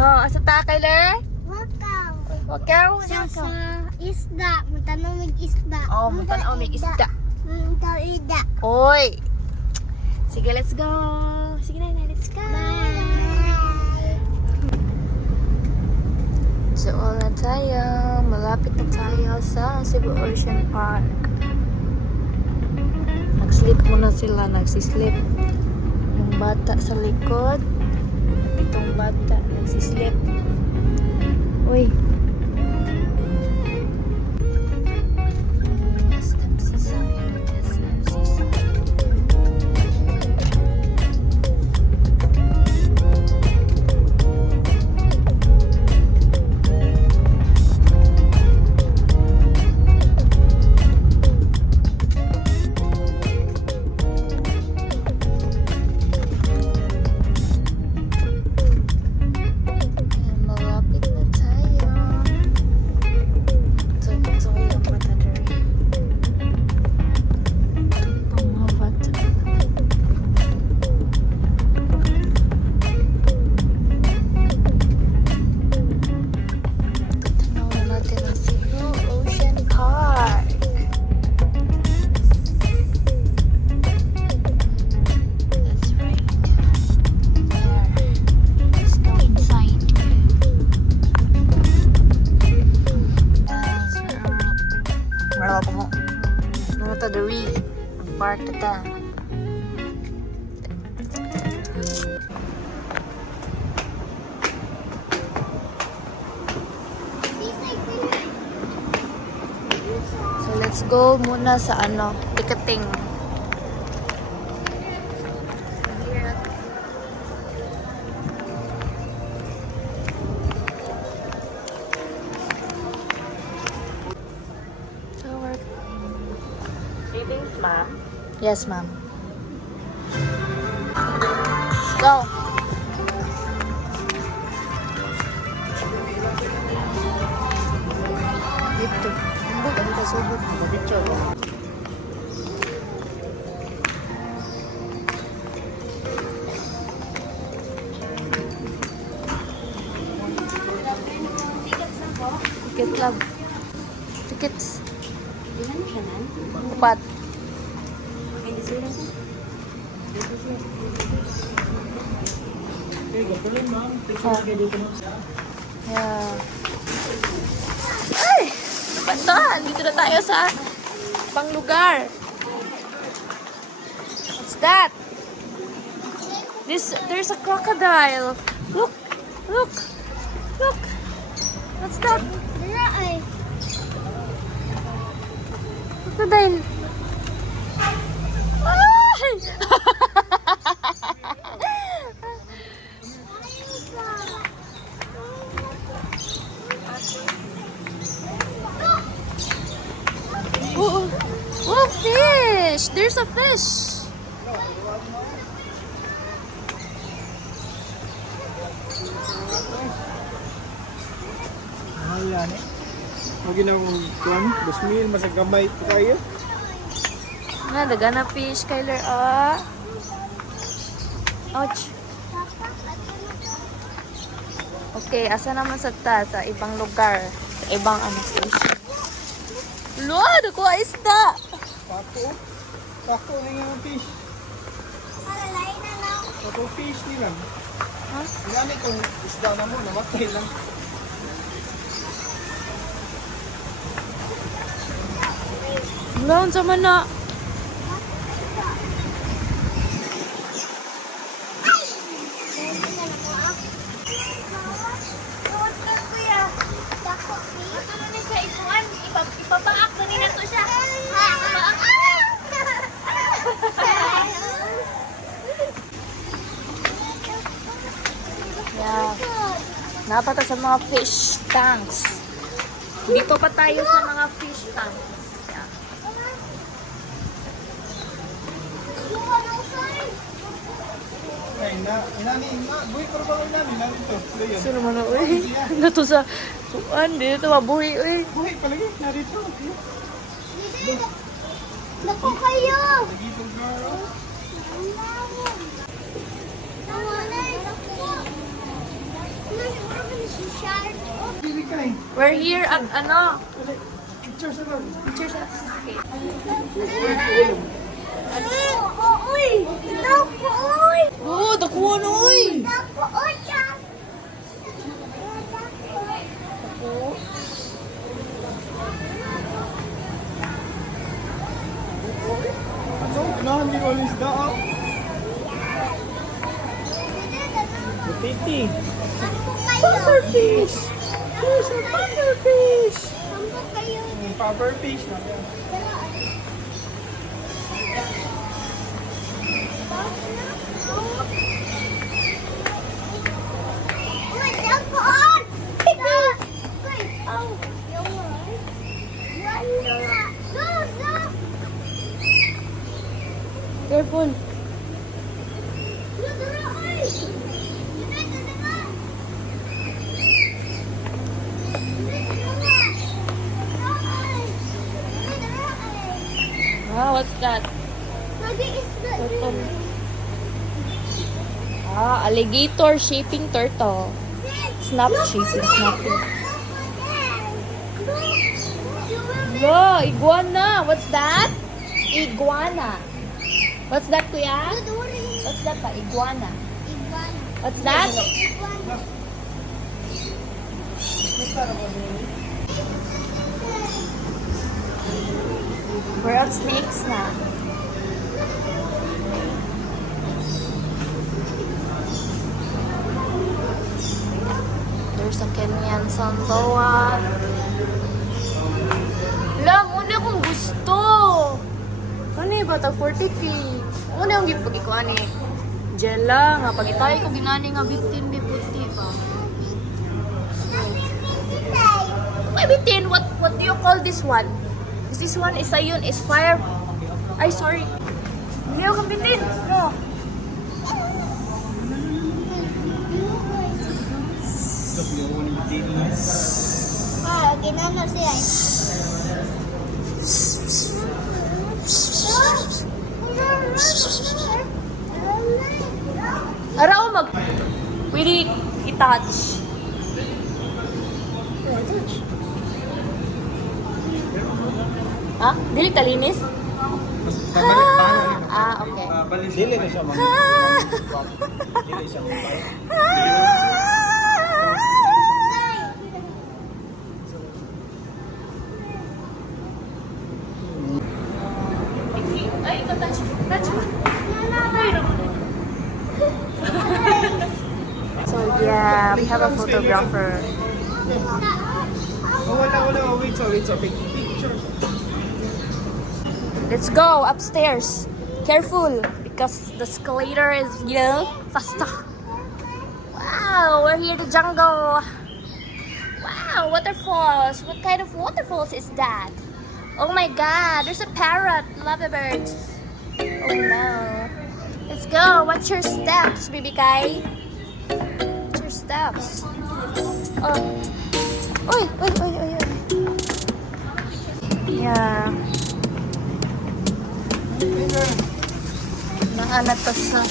Oh, asa ta, Kyler? Wakaw. Wakaw? Sa isda. Mutanong may isda. Oh, mutan may isda. Mutanong isda. Oy. Sige, let's go. Sige na, let's go. Bye. So, na tayo. Malapit na tayo sa Cebu Ocean Park. Nag-sleep muna sila. Nagsislip. Yung bata sa likod. Itong bata. Nagsislip. Uy. Dari ang park ta. So let's go muna sa ticketing. Greetings, ma'am. Yes, ma'am. Let's go. Dito. Hindi ka dito subot. Dito. Ticket club. Tickets. Ilan siya nan? Upat. Hindi sila ko. Dito siya. Okay, gatuloy ma'am. Picture kayo dito ma'am. Yeah. Ay! Basta, dito na tayo sa panglugar. What's that? There's a crocodile. Look! Look! Look! What's that? Wala ay. Crocodile. Ay! Oh, oh, fish! There's a fish! Yan eh. Huwag na kong kuhan. 2,000 masagamay po kayo. Nga, daga na fish, Kyler. Ah. Ouch. Okay, asa naman sa sa ibang lugar. Sa ibang station. Lord, kuha isda! Pako. Pako na yung fish. Palalay na lang. Pako fish nila. Ha? Yan kung isda na mo. Namatay lang. Wala, sa mana. Ipabaak na nila to siya. Ha, ipabaak. Yeah. Napata sa mga fish tanks. Dito pa tayo sa mga fish tanks. Yeah. Ay, inani, buhay ko ba inani? Inani to. Leon. Sino naman na, uy? Nato sa suan, dito mabuhi, uy. Buhay palagi. Narito. Naku kayo. Nagitong girl. Naku. eh. We're here at ano? Picture sa bag. Cheers. Okay. Uy! Dako, uy! Oh, dakuha na oy. Dako, uy! Ano? Kailangan di ko alis da. Butiti. Pufferfish! There's a pufferfish. Sambok kayo. Pufferfish na. Uy, dako, uy! Uy, oh, yung wala. Go, go! Careful. Go, dara, uy! Dara, dara. Ah, what's that? Turtle. Ah, alligator shaping turtle. Snap shaping, snapping. Lo, iguana. What's that? Iguana. What's that, kuya? What's that pa? Iguana. What's that? We're on snakes na. There's a Kenyan Sandoa. Lang, una kong gusto. Ano yung bata? 40k. Una yung gipag ko ani. Jela nga. Pag itay ko ginani nga 15 biputi ba? Why bitin? What do you call this one? This one is ayun, is fire. Ay, sorry. Hindi ako bitin. No. Ah, ginano siya. Ara ako mag... Pwede i-touch. Ha? Dili kalinis? Ah, okay. Dili na siya mga. Dili siya mga. Ay, ikaw touch. Touch mo. So yeah, we have a photographer. Oh, wala. Wait, so picture. Let's go upstairs. Careful, because the escalator is, faster. Wow, we're here in the jungle. Wow, waterfalls. What kind of waterfalls is that? Oh my god, there's a parrot. Love the birds. Oh no. Let's go. Watch your steps, baby Kai. Watch your steps. Oh. Oy. Yeah. Nahanap to sa...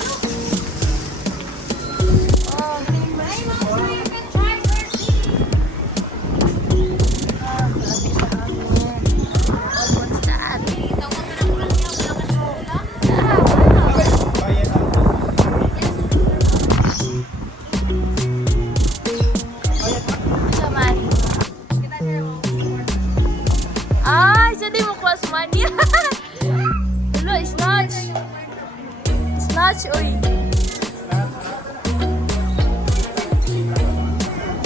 Oh. What's that? Saman. Ay, jadi mo kuas mania. Hello, snatch. Snatch, uy.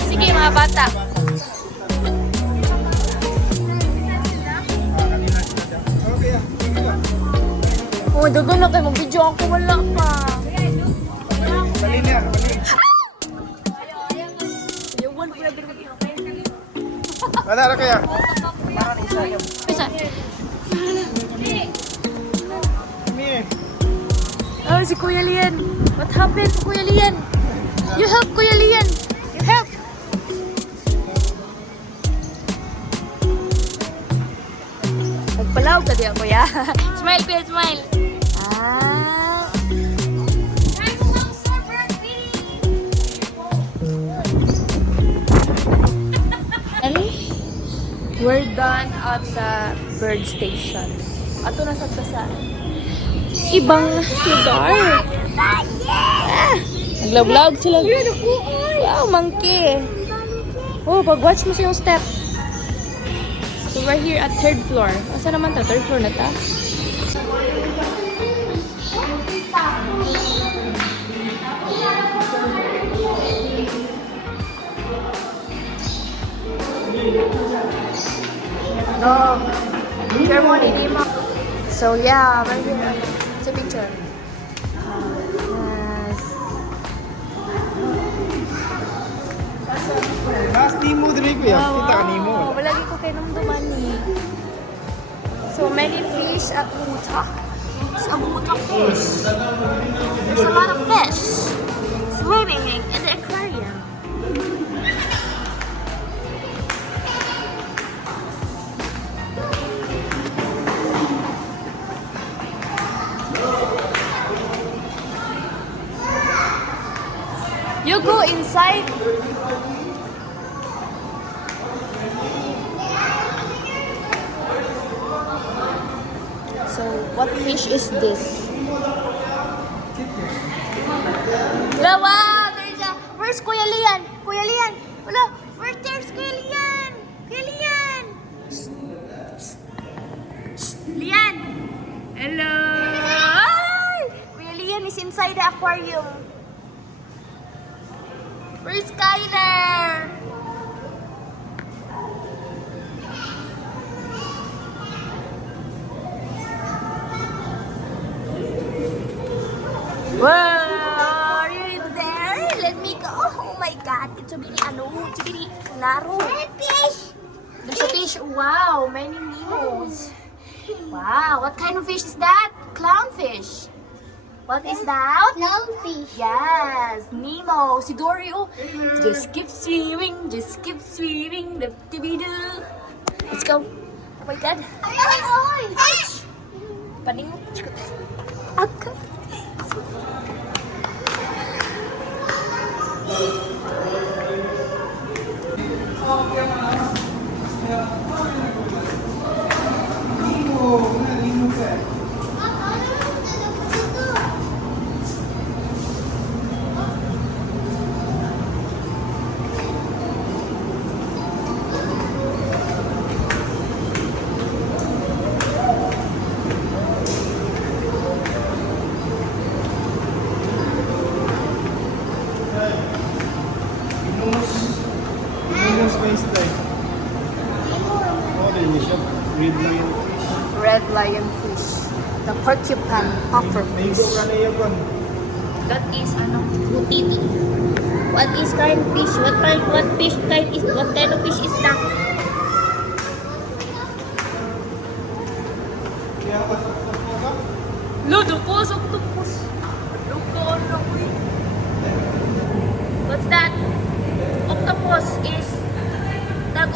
Sige, mga bata. Okay. Oh, dagan na kayo. Mag-video ako. Wala pa. Bali na. Yawan, brother. Wala na kaya. Pisa. Kami. Oh, si Kuya Lian. What happened to Kuya Lian? You help Kuya Lian. You help. Nagpalaw ka diya, Kuya. Smile, Kuya, smile. Ah. We're done at the bird station. Ato na sa ibang lugar. Ah, naglablog sila. Wow, monkey. Oh, pag-watch mo sa yung step. So we're here at 3rd floor. Asa naman ta? 3rd floor na ta? No. Ceremony, di mo. So yeah, we're here. It's a picture. Yes. Mas Nemo diri ko ya. Kita ka Nemo. Wala lagi ko kayo namduman ni. So many fish at Muta. It's a Muta fish. There's a lot of fish swimming in the aquarium. You go inside. So, what fish is this? Wow, there's a... Where's Kuya Lian? Kuya Lian! Wala! There's Kuya Lian! Kuya Lian! Lian! Hello! Ay! Kuya Lian is inside the aquarium. Where's Skyler? Wow! Are you there? Let me go. Oh my God! It's a very it's a very narrow. Fish. There's a fish. Wow! Many Nemos. Wow! What kind of fish is that? Clownfish. What is that? Clownfish. Yes, Nemo. Si Dory, oh. Just keep swimming, just keep swimming. Let's go. Oh my God. Paning. Okay. Nemo's face like. Oh, there is a red lion fish. Red lionfish. The porcupine puffer Naigo fish. ka na yapan. That is butiti. What is kind of fish? What kind of fish is that? Kaya ka ka. Octopus. What's that? Octopus is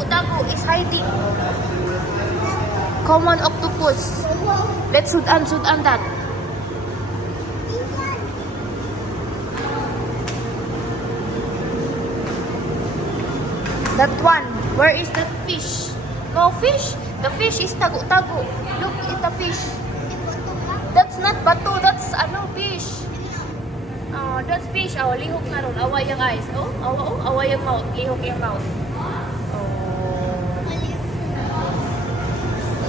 dago is hiding. Common octopus. Let's sudan that. That one. Where is that fish? No fish. The fish is tago. Look at the fish. That's not bato. That's fish. Oh, that's fish. Oh, lihok na ron. Awa yung eyes. Awa yung mouth. Lihok yung mouth. Oh.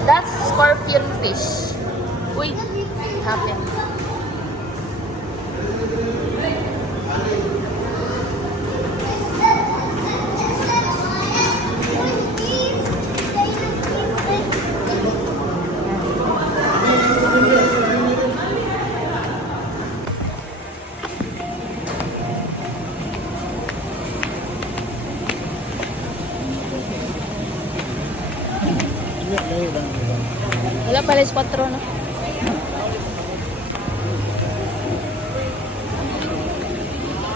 That's scorpion fish. Uy, happened. Wala pala is 4, no?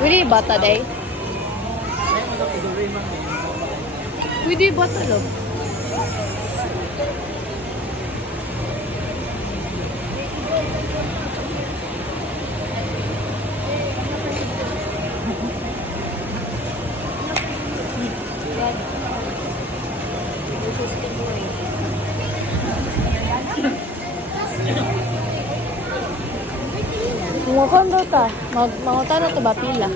Pwede bata, day? Pwede bata, lo? Mga kondo ta. Mga tanong to ba pila?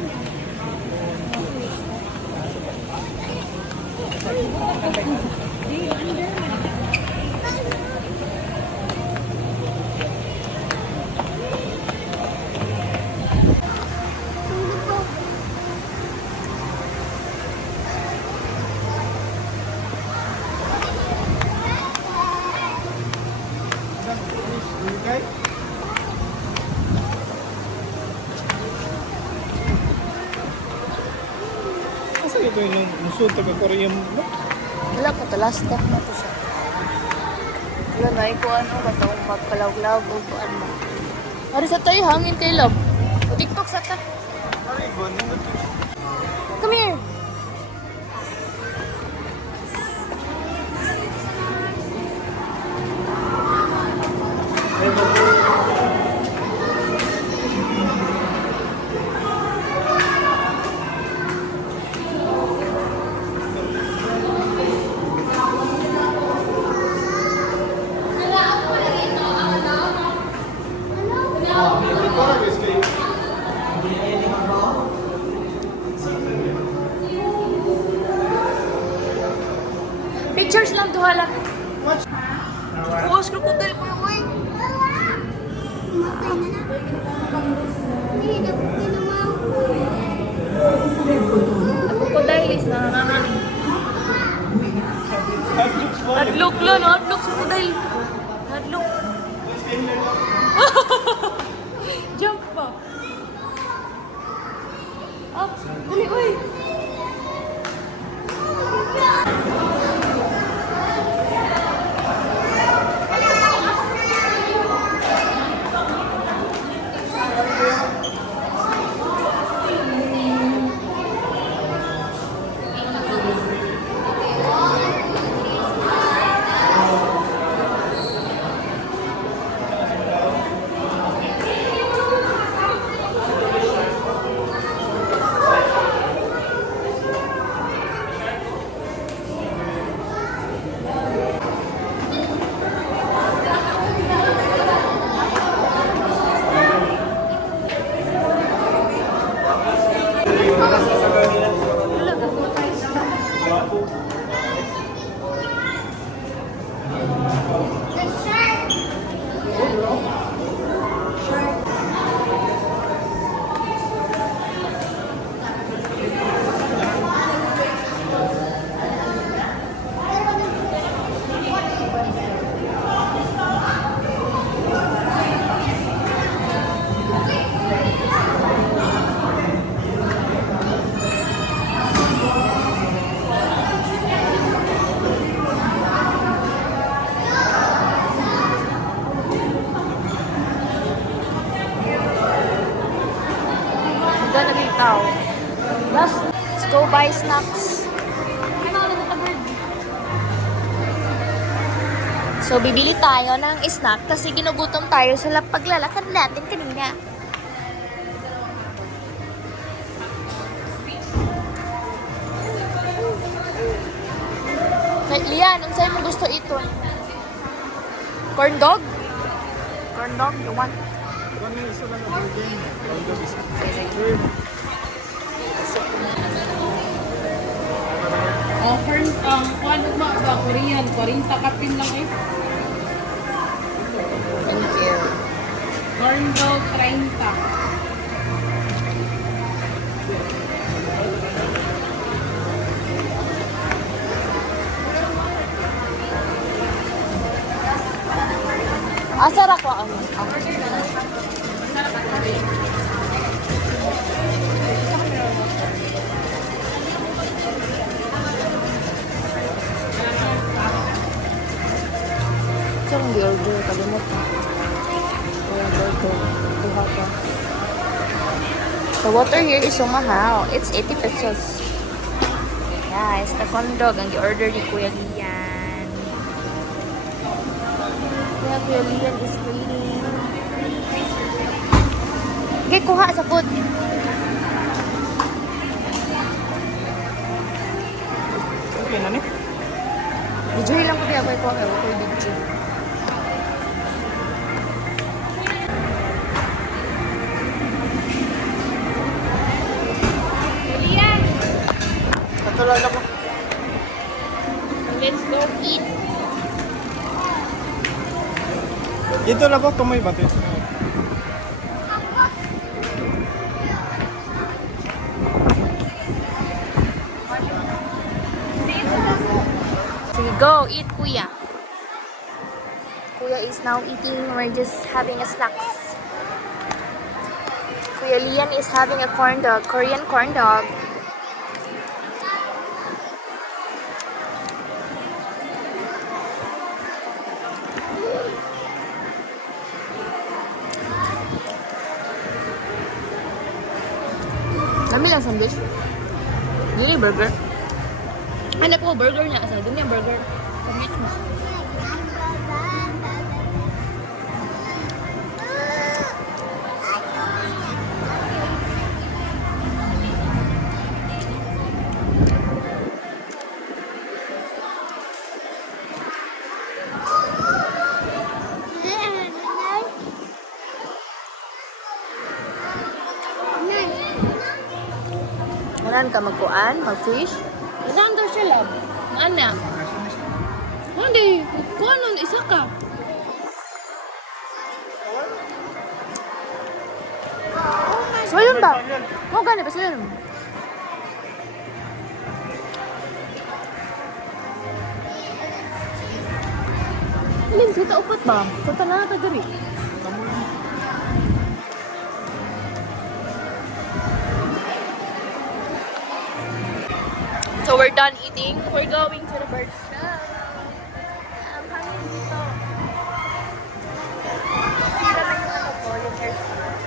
Okay? Asa ito yung musod taga-Korean mo? Wala ko to. Last step na to siya. Wala na ko ano. Katong magpalaw-law o ano. Ari sa tayo, hangin kay love. TikTok sa ta. Aray, ba? Come here. Parang is kayo. Pictures lang to hala. What? Bukas crocodile ko yung uy. Crocodile is nakakangani. Hadlok lang, no? Hadlok sa crocodile. Hadlok. Jump pa. Up. Dali, uy. Gonna be tao. Let's go buy snacks. So, bibili tayo ng snack kasi ginugutom tayo sa paglalakad natin kanina. Lian, ano sa'yo mo gusto ito? Corn dog? Corn dog, you want? Ano yung isa lang na burger? Offer ano ba Korean 40 kapin lang eh. Thank you. Corn dog 30. Asar ako ano? Saan di order? Kalimot na. Order ko. Kuha ka. The water here is so mahal. It's 80 pesos. Guys, the condog ang i-order ni Kuya Lian. Kuya Lian is waiting. Okay, kuha sa food. Okay na ni? Video lang ko di ako ito. Ako ko video. Kala ko. Let's go eat. Ito na po, kamay ba ito? Sige, go eat, Kuya. Kuya is now eating. We're just having a snacks. Kuya Lian is having a corn dog, Korean corn dog. Dami lang sandwich. Yun yung burger. Hanap ko burger niya kasi dun yung burger. Sandwich mo. Manan ka magkuan, mag-fish. Saan daw siya lab? Ana? Hindi. Kuan nun, isa ka. So yun ba? Mo gani ba sila nun? Alin, kita upat ba? Punta na natin diri. So we're done eating. We're going to the bird show. Ang hangin dito. Sila na yung ano ko, yung hairstyle.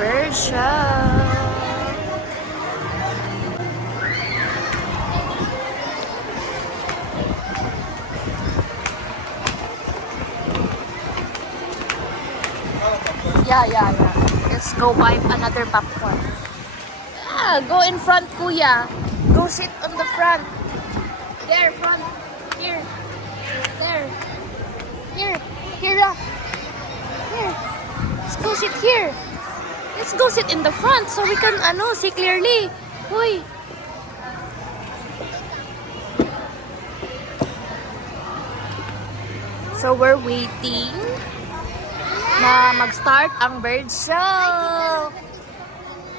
Bird show. Yeah. Let's go buy another popcorn. Yeah, go in front, Kuya. Go sit on the front. There, front. Here. There. Here. Here. Here. Let's go sit here. Let's go sit in the front so we can see clearly. Hoy. So we're waiting na mag-start ang bird show.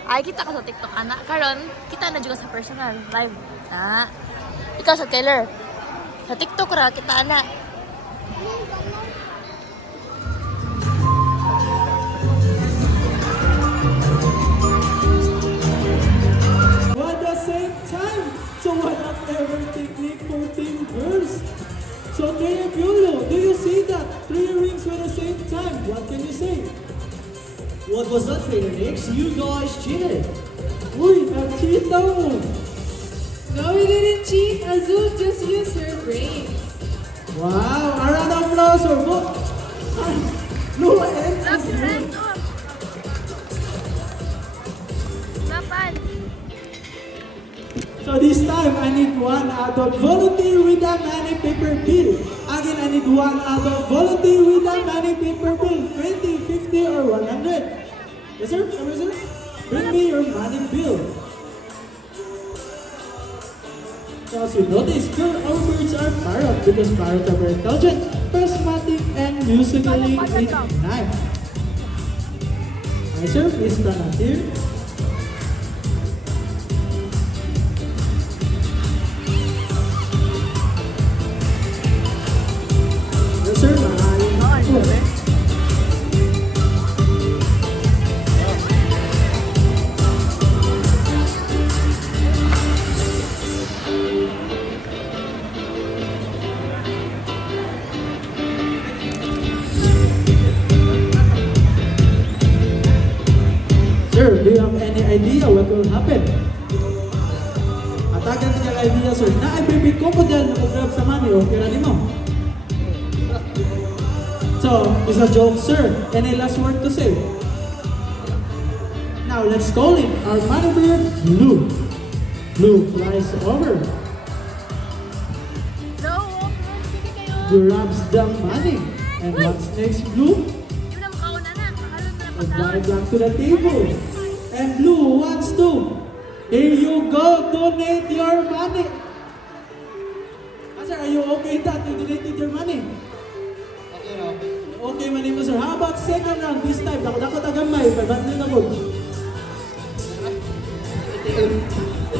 Ay, kita ka sa TikTok, anak. Karon, kita na juga sa personal. Live. Ikaw sa Taylor. Sa TikTok ra, kita anak. At the same time, so what a clever technique for team girls. So Trey Piolo, do you see that? 3 rings at the same time. What can you say? What was that, Trainer Nix? You guys cheated. Uy, nag-cheat daw. No, we didn't cheat. Azul just used her brain. Wow, a round of applause for both. No, and Azul. So this time, I need one adult volunteer with a money paper bill. Again, I need one adult volunteer with a money paper bill. 20, 50, or 100. Yes, sir? Come here, sir. Bring me your money bill. So as you notice, our birds are parrot because parrots are very intelligent, charismatic, and musically inclined. Yes, sir. Please stand up here. Sir, Sir, do you have any idea what will happen? Atagan ka idea, sir. Na-ibibig ko po dyan na pag-grab sa money, okay na mo. So, it's a joke, sir. Any last word to say? Now, let's call it our money bird, Blue. Blue flies over. Grabs the money. And what's next, Blue? And fly back to the table. And blue wants to. Here you go, donate your money. Sir, are you okay that you donated your money? Okay, money mo sir. How about second round this time? Dako tagamay, 500 na mo.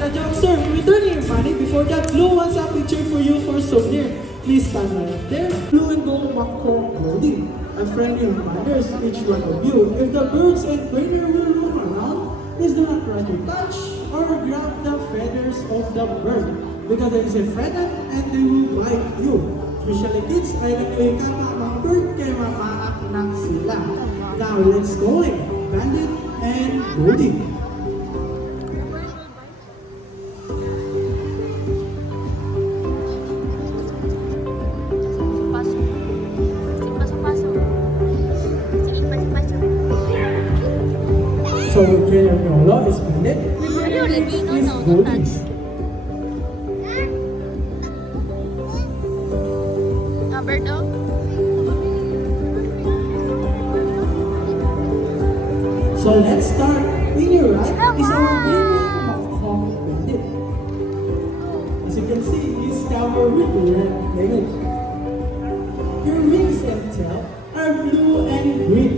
Joke, sir, return your money. Before that, Blue wants a picture for you for souvenir. Please stand right there. Blue and gold macro clothing. A friendly reminders each one of you. If the birds and trainer will roam around, please do not try to touch or grab the feathers of the bird because it is a threaten and they will bite you. Especially kids, ay nag-iwi ka mga bird kay mamaanak sila. Now, let's go in. Bandit and Goldie. Pasok. Pasok. Sige, pasok. So, trainer Nolo is Bandit. Ayun, hindi, no, Is no, don't Goldie. touch. Birdo? So let's start. In your right is our baby Macaw Bandit. As you can see, he's covered with red plumage. Your wings and tail are blue and green.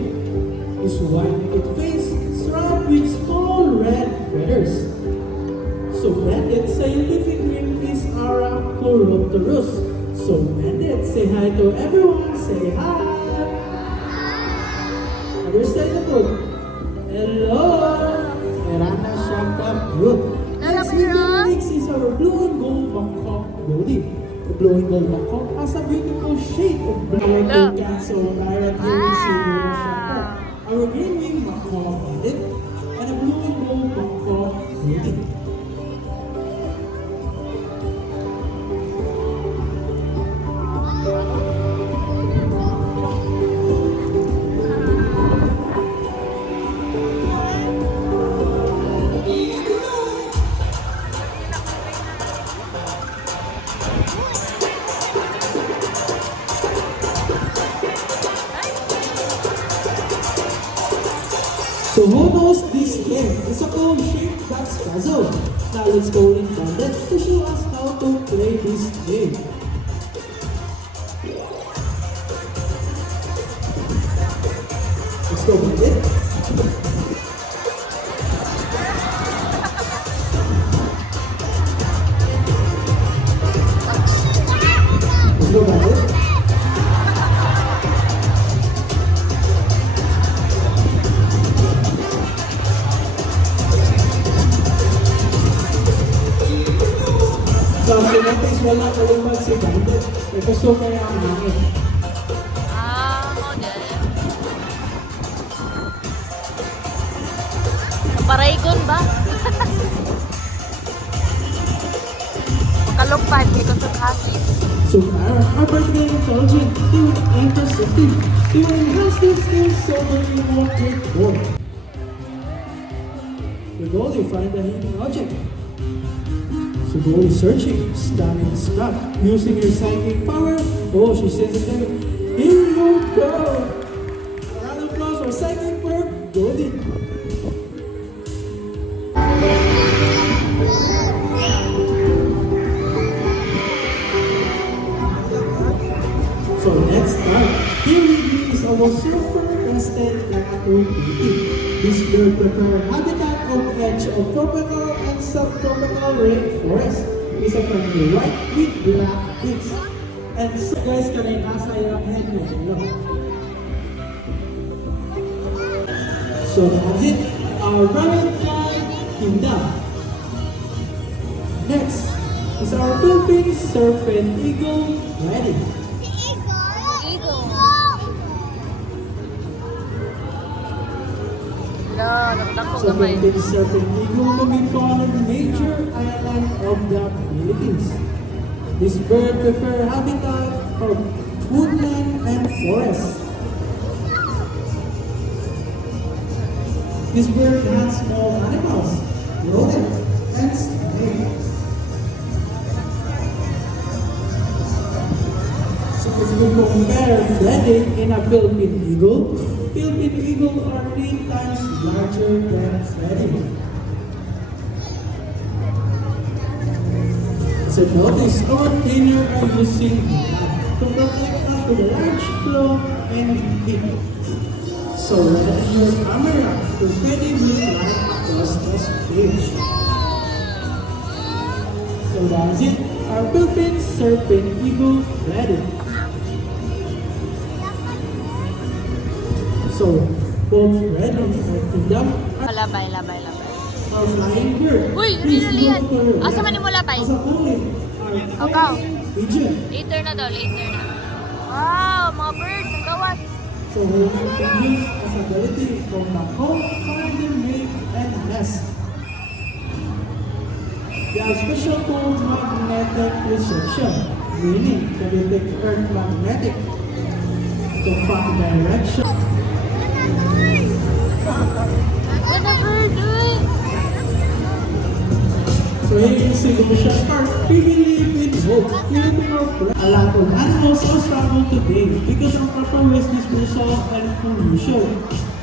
His white naked face is wrapped with small red feathers. So Bandit's scientific name is Arachoropterus. So Bandit, say hi to everyone. Say hi. Other side of the book. Hello. Erana Shaka Root. Next next is our blue and gold macaw Goldie. The blue and gold macaw has a beautiful shade of brown and so parrot here is Shaka. Our green wing macaw Bandit and a blue and gold macaw Goldie. So who knows this game? It's a cone shaped box puzzle. Now let's go in Bandit to show us how to play this game. Let's go Bandit. Let's go Bandit. So, sinapis wala kalumag si Bandit. May gusto kaya ang hangin. Model. Paraygon ba? Makalupad, kaya gusto hangin. So, our birthday intelligent, they will enter safety. They will enhance their skills so they won't get bored. The goal is find a hidden object. So go is searching, scanning the spot, using your psychic power. Oh, she says it there. Here you go! A round of applause for psychic power, Goldie. So let's start. Here with me is our super rested Kakato Beauty. This bird prefers habitat of edge of tropical and subtropical rainforest. Is a friendly white with black wings. And so guys, kanay nasa yung head nyo. So that's it. Our dragonfly Tinda. Next is our Philippine serpent eagle ready. So Philippine serpent eagle will be found on the major island of the Philippines. This bird prefers habitat of woodland and forest. This bird has small animals, rodents, and snakes. So if we compare blending in a Philippine eagle, Philippine eagle are 3 times larger than Freddy. So notice our trainer are using to protect us with a large claw and beak. So let your camera to Freddy will fly across the stage. So that's it, our Philippine Serpent Eagle Freddy. So both Freddy and Kingdom are Labay. flying bird. Uy, Please really yan. look for Asa man mo labay? As a pony, our Ikaw. pigeon. Later na daw, later na. Wow, mga birds, ang gawas. So we can use as ability from the home, find their mate and nest. They are special called magnetic reception, meaning they detect earth magnetic to find direction. What a bird, uy. So here you see the Mission Park, we believe in hope, Filipino pride. A lot of animals are struggle today because of proper waste disposal and pollution.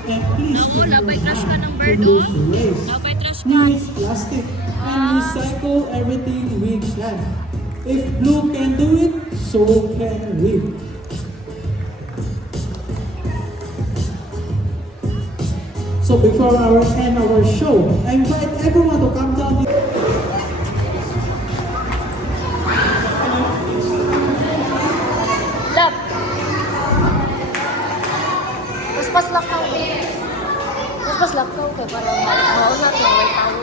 And please Naku, labay crush ka ng bird, reduce oh. waste. Labay trash We ka. use plastic and recycle everything we can. If Blue can do it, so can we. So before our end our show, I invite everyone to come down. Love. Pas lakaw. Pas lakaw kay para mauna to may tao.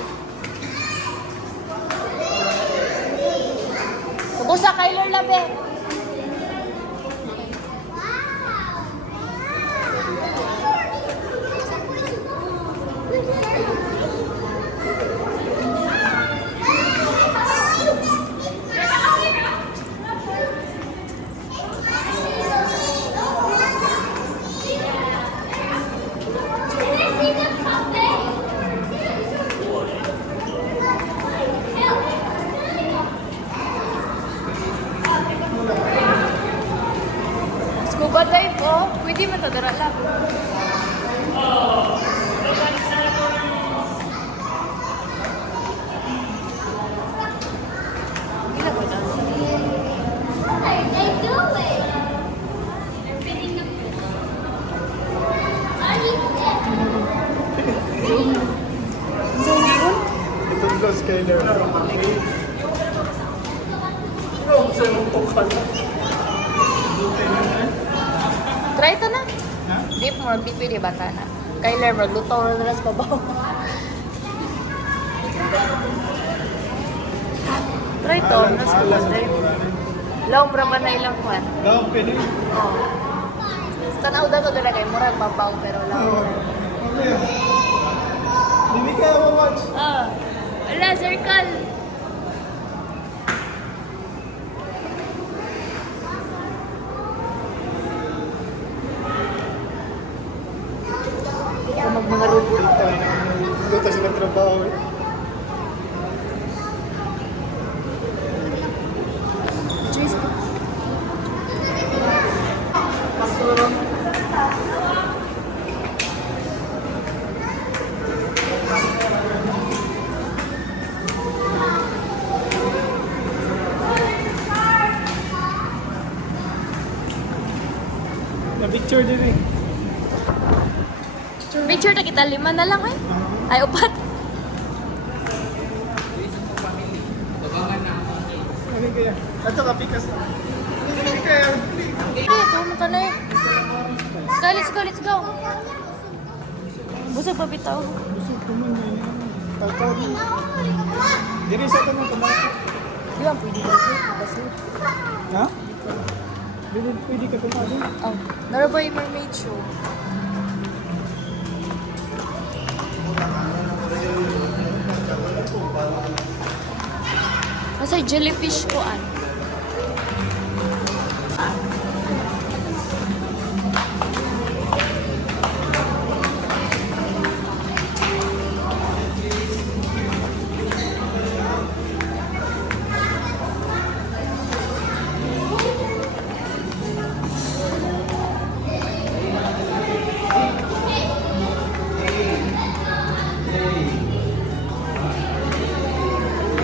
Kubusa Kyler labe. Scuba dive, oh. Pwede man to, dara lang. Gila ko na. What are they doing? They're fitting the So, gano'n? Itong glass kayo na. Try ito na. Di mo, di pwede bata na. Kyler, magluto na sa babaw. Try ito, nasa kuwan. Law, braba na ilang kuwan. No, pwede. Oh. Tanaw daw to dala kay murag babaw pero law. Okay. Hindi kaya watch. Ah. Wala, circle. Mga robot. Dito sila trabaho eh. Cheers. Na-picture din eh. Picture na kita, 5 na lang eh. Ay, 4. Ano kaya? Ato ka, pikas. Hindi kaya. Tumo ka na eh. Let's go. Busog pa bitaw. Busog naman na yan. Tataw din. Diri sa ito mo, tumakit. Di ba, pwede ba siya? Kasi, Ha? Pwede ka tumakit. oh, Naraboy Mermaid Show. Kasi jellyfish ko an.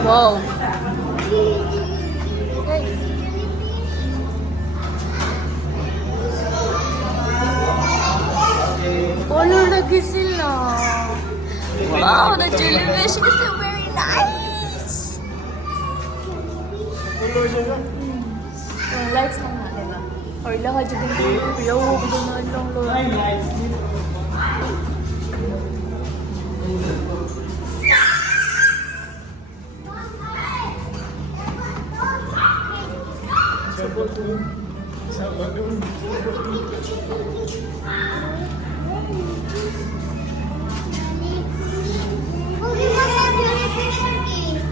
Wow. Hey. Color lagi sila. Wow, the jellyfish is so very nice. Yung lights lang na, diba? Or lahat dyan din. Yo, gano'n lang lang.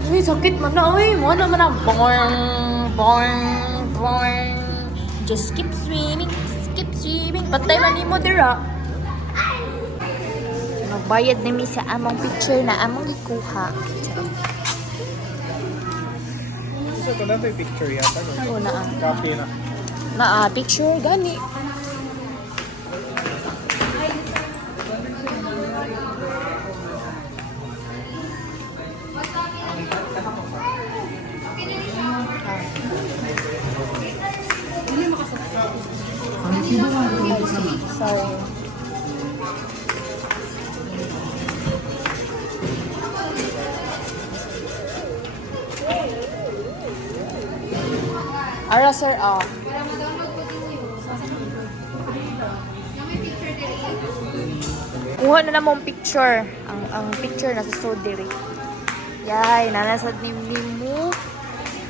Uy, sakit man na. Uy, mo naman na. Boing, boing, boing. Just keep swimming, keep swimming. Patay man ni mo dira. Nagbayad na mi sa among picture na among ikuha. So, ito na ito yung picture yata. Ano na ah? Copy na. Picture, gani. Sorry. Ara sir, kuha na namang picture. Ang picture nasa sodiri. Yay, nanasad ni mo.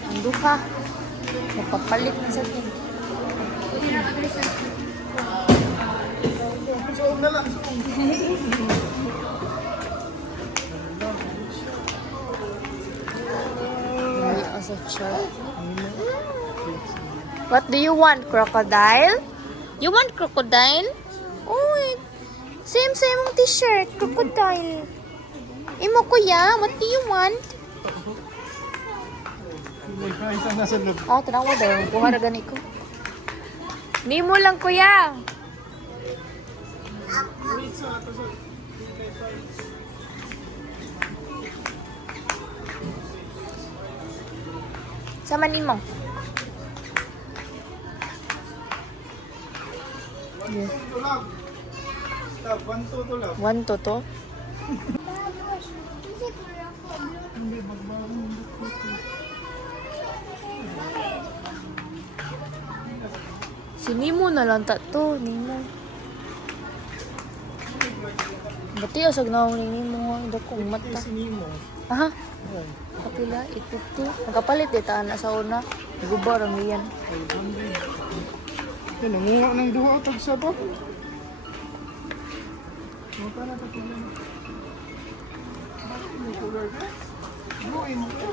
Ang duha. Napapalit na sa atin. Zoom na lang. As a child. What do you want, crocodile? You want crocodile? Oh, same mong t-shirt, crocodile. Imo kuya, what do you want? May isang nasa loob. Ah, tanawa daw. Kuha na gani ko. Ni mo lang kuya. Sama ni mo. Yeah. Ito lang. Tab, 1, 2 to lang. 1 to to. Hindi, magbago. Si Nemo na lang to, Nemo. Bati asag na ako ni Nemo. Dakong mata. Si Nemo. Aha. Kapila, ito to. Nakapalit dito na sa una. Nagubar ang iyan. Ito, nangunga ng duha. Tagsa pa. Mata na tapos. Bakit may color ka? Blue mo ka.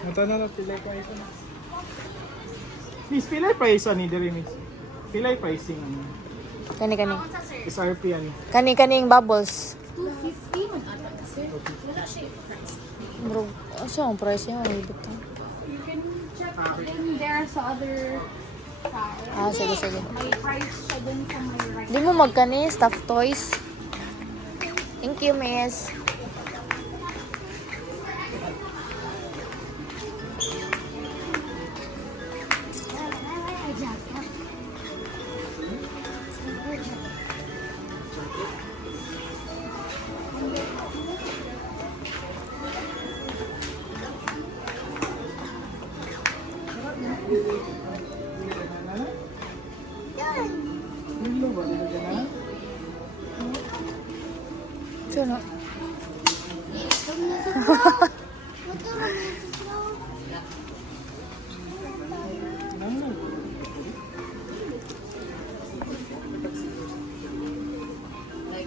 Mata na pilay pa isa na. Miss, pilay pa isa ni Dere, Miss. Pilay pricing ano. Kani. SRP ano. Kani bubbles. 250 man ata kasi. Wala siya yung price. Bro, asa ang price niya? Ay, buto. You can check in there sa other side. Ah, sige. May price siya dun sa may right. Di mo magkani, stuffed toys. Thank you, miss. Hello ba? Dito ka na? Sino?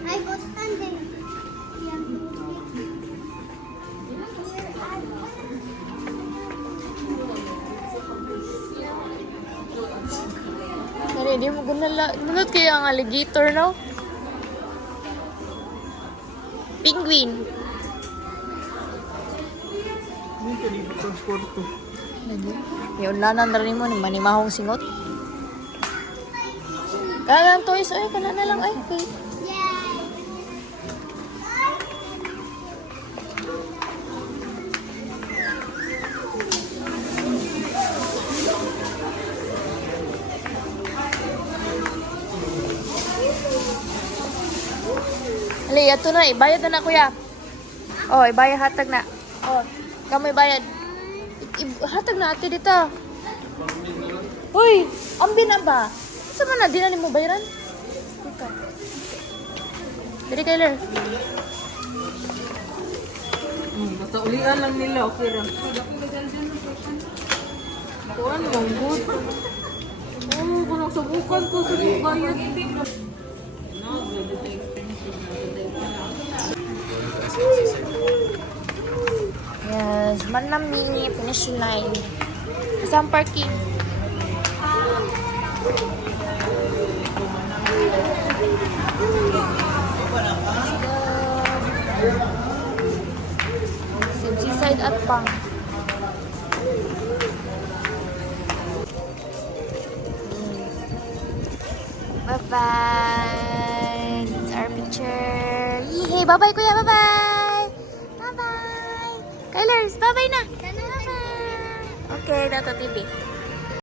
I was standing. Dari, di mo gunala. Munod kayo ang alligator, no? Penguin. Hindi ka dito transport to. Yung nanan na rin mo, ni manimahong singot. Kaya lang toys, ay, kana na lang, ay. Okay. Ali, ito na, ibayad na na, kuya. Oh, ibayad, hatag na. Oh, kamoy bayad. Hatag na ate dito. Uy, ambi na ba? Saan man na, di na ni mo bayaran? Dito. Dili, Kyler. Basta ulian lang nila, okay ra. Kuan mo, good. Oh, kung nagsubukan ko sa bayad. Yes, manami, finish line. Saan parking? Seaside at Pang. Bye-bye. It's our picture. Yay! Bye-bye, kuya. Bye-bye. Bye-bye. Kylers, bye-bye na. Bye-bye. Okay, Tata TV.